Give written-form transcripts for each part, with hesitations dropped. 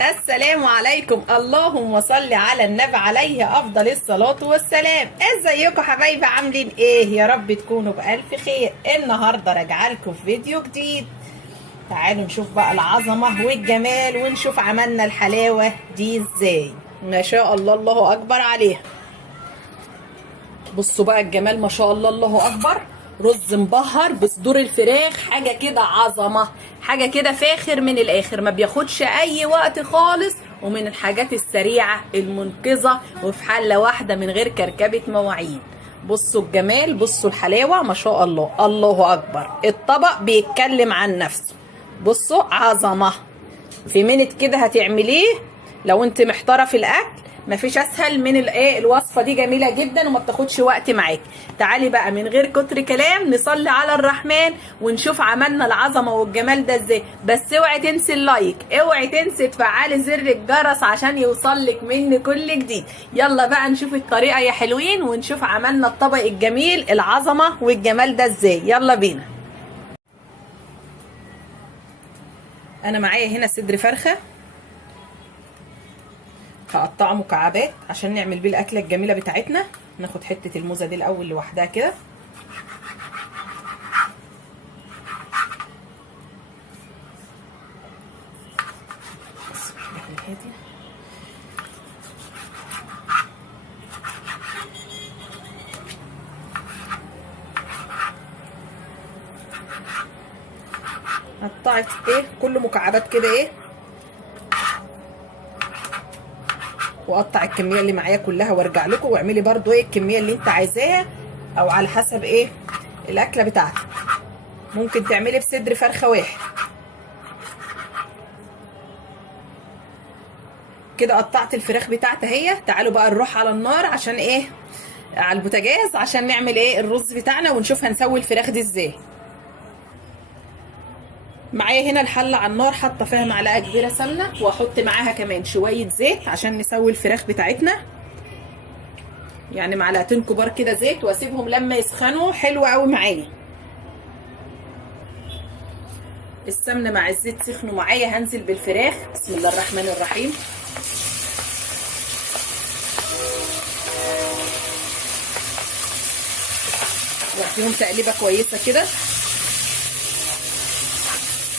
السلام عليكم، اللهم صل على النبي عليه افضل الصلاة والسلام. ازيكم حبايبي؟ عاملين ايه؟ يا رب تكونوا بألف خير. النهاردة راجعه لكم في فيديو جديد. تعالوا نشوف بقى العظمة والجمال ونشوف عملنا الحلاوة دي ازاي. ما شاء الله، الله اكبر عليها. بصوا بقى الجمال، ما شاء الله، الله اكبر. رز مبهر بصدور الفراخ، حاجه كده عظمه، حاجه كده فاخر من الاخر، ما بياخدش اي وقت خالص، ومن الحاجات السريعه المنقذه، وفي حله واحده من غير كركبه مواعين. بصوا الجمال، بصوا الحلاوه، ما شاء الله، الله اكبر. الطبق بيتكلم عن نفسه. بصوا عظمه. في منت كده هتعمليه. لو انت محتاره في الاكل، مفيش اسهل من الوصفه دي، جميله جدا وما بتاخدش وقت معاك. تعالي بقى من غير كتر كلام نصلي على الرحمن ونشوف عملنا العظمه والجمال ده ازاي. بس اوعي تنسي اللايك، اوعي تنسي تفعلي زر الجرس عشان يوصلك مني كل جديد. يلا بقى نشوف الطريقه يا حلوين، ونشوف عملنا الطبق الجميل العظمه والجمال ده ازاي. يلا بينا. انا معايا هنا صدر فرخه، هقطعه مكعبات عشان نعمل بيه الاكله الجميله بتاعتنا. ناخد حته الموزه دي الاول لوحدها كده. قطعت كل مكعبات كده واقطع الكميه اللي معايا كلها وارجع لكم، واعملي برضو الكميه اللي انت عايزاها، او على حسب الاكله بتاعتك. ممكن تعملي بصدر فرخه واحد كده. قطعت الفراخ بتاعتي اهي. تعالوا بقى نروح على النار عشان على البوتاجاز عشان نعمل الرز بتاعنا، ونشوف هنسوي الفراخ دي ازاي. معايا هنا الحله على النار، حاطه فيها معلقه كبيره سمنه، واحط معاها كمان شويه زيت عشان نسوي الفراخ بتاعتنا. يعني معلقتين كبار كده زيت، واسيبهم لما يسخنوا حلو قوي معايا. السمنه مع الزيت سخنوا معايا، هنزل بالفراخ. بسم الله الرحمن الرحيم. واديهم تقليبه كويسه كده،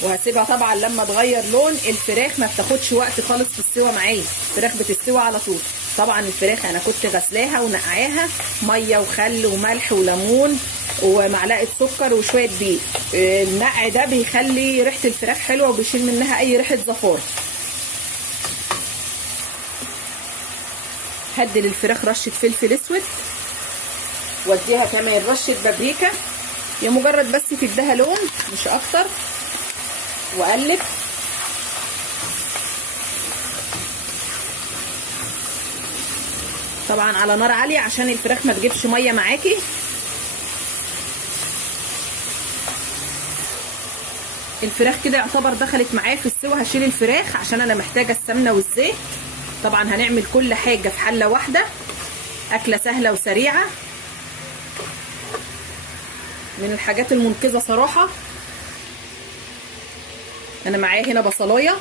وهسيبها طبعا لما تغير لون. الفراخ ما بتاخدش وقت خالص في السوا معايا، الفراخ بتستوي على طول. طبعا الفراخ انا كنت غسلاها ونقعاها ميه وخل وملح وليمون ومعلقه سكر وشويه دقيق. النقع ده بيخلي ريحه الفراخ حلوه وبيشيل منها اي ريحه زفاره. هدي للفراخ رشه فلفل اسود، واديها كمان رشه بابريكا، يا مجرد بس تديها لون مش اكتر. واقلب. طبعا على نار عاليه عشان الفراخ ما تجيبش ميه معاكي. الفراخ كده يعتبر دخلت معايا في السوا. هشيل الفراخ عشان انا محتاجه السمنه والزيت. طبعا هنعمل كل حاجه في حله واحده، اكله سهله وسريعه، من الحاجات المنقذه صراحه. انا معايا هنا بصلايه،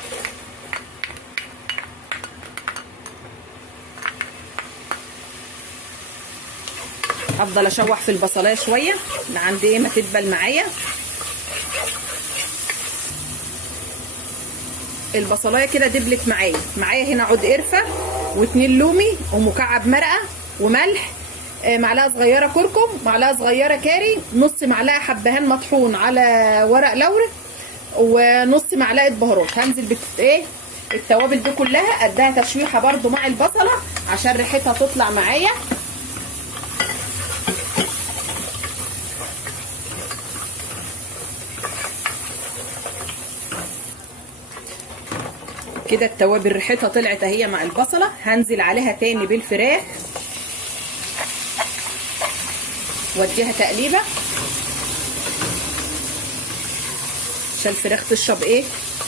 افضل اشوح في البصلايه شويه لعند ما تدبل معايا. البصلايه كده دبلت معايا. معايا هنا عود قرفه واتنين لومي ومكعب مرقه وملح، معلقه صغيره كركم، معلقه صغيره كاري، نص معلقه حبهان مطحون على ورق لورا، ونص معلقه بهارات. هنزل التوابل دي كلها، اديها تشويحه برده مع البصله عشان ريحتها تطلع معايا. كده التوابل ريحتها طلعت اهي مع البصله. هنزل عليها تاني بالفراخ واديها تقليبه عشان الفراخ تشرب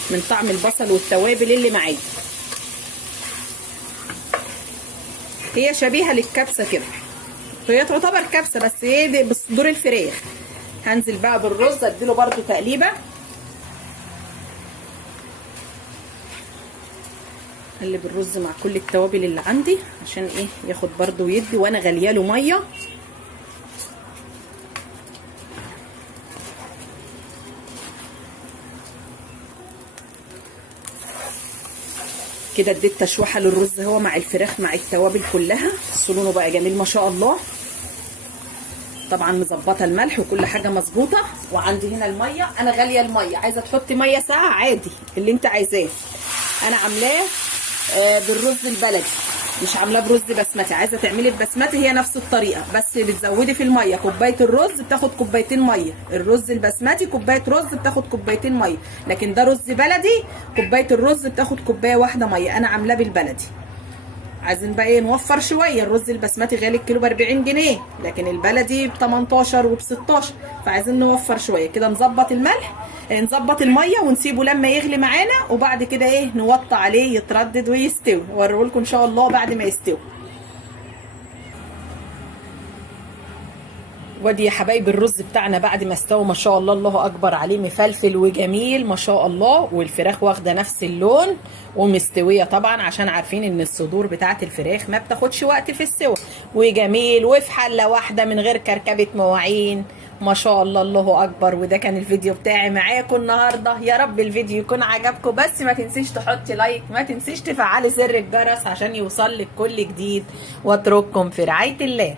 من طعم البصل والتوابل اللي معايا. هي شبيهه للكبسه كده، هي تعتبر كبسه بس دي بصدور الفراخ. هنزل بقى بالرز، اديله برده تقليبه. اقلب الرز مع كل التوابل اللي عندي عشان ايه ياخد برده ويدي، وانا غلياله ميه. كده اديت تشويحه للرز هو مع الفراخ مع التوابل كلها. لونه بقى جميل ما شاء الله. طبعا مظبطه الملح وكل حاجه مظبوطه. وعندي هنا الميه، انا غاليه الميه، عايزه تحطي ميه ساقعه عادي اللي انت عايزاه. انا عاملاه بالرز البلدي، مش عاملاه برز بسمتي. عايزه تعملي البسمتي هي نفس الطريقه، بس بتزودي في الميه. كوبايه الرز بتاخد كوبايتين ميه، الرز البسمتي كوبايه رز بتاخد كوبايتين ميه، لكن ده رز بلدي كوبايه الرز بتاخد كوبايه واحده ميه. انا عاملاه بالبلدي. عايزين بقى ايه نوفر شويه. الرز البسمتي غالي الكيلو ب 40 جنيه، لكن البلدي ب 18 وب 16، فعايزين نوفر شويه. كده نظبط الملح، نظبط الميه ونسيبه لما يغلي معانا، وبعد كده ايه نوطي عليه يتردد ويستوي. اوريهولكم ان شاء الله بعد ما يستوي. وادي يا حبايبي الرز بتاعنا بعد ما استوى ما شاء الله، الله اكبر عليه، مفلفل وجميل ما شاء الله. والفراخ واخده نفس اللون ومستويه طبعا، عشان عارفين ان الصدور بتاعه الفراخ ما بتاخدش وقت في السوى. وجميل وفي حله واحده من غير كركبه مواعين ما شاء الله، الله اكبر. وده كان الفيديو بتاعي معاكم النهارده. يا رب الفيديو يكون عجبكم، بس ما تنسيش تحطي لايك، ما تنسيش تفعلي زر الجرس عشان يوصل لك كل جديد. واترككم في رعايه الله.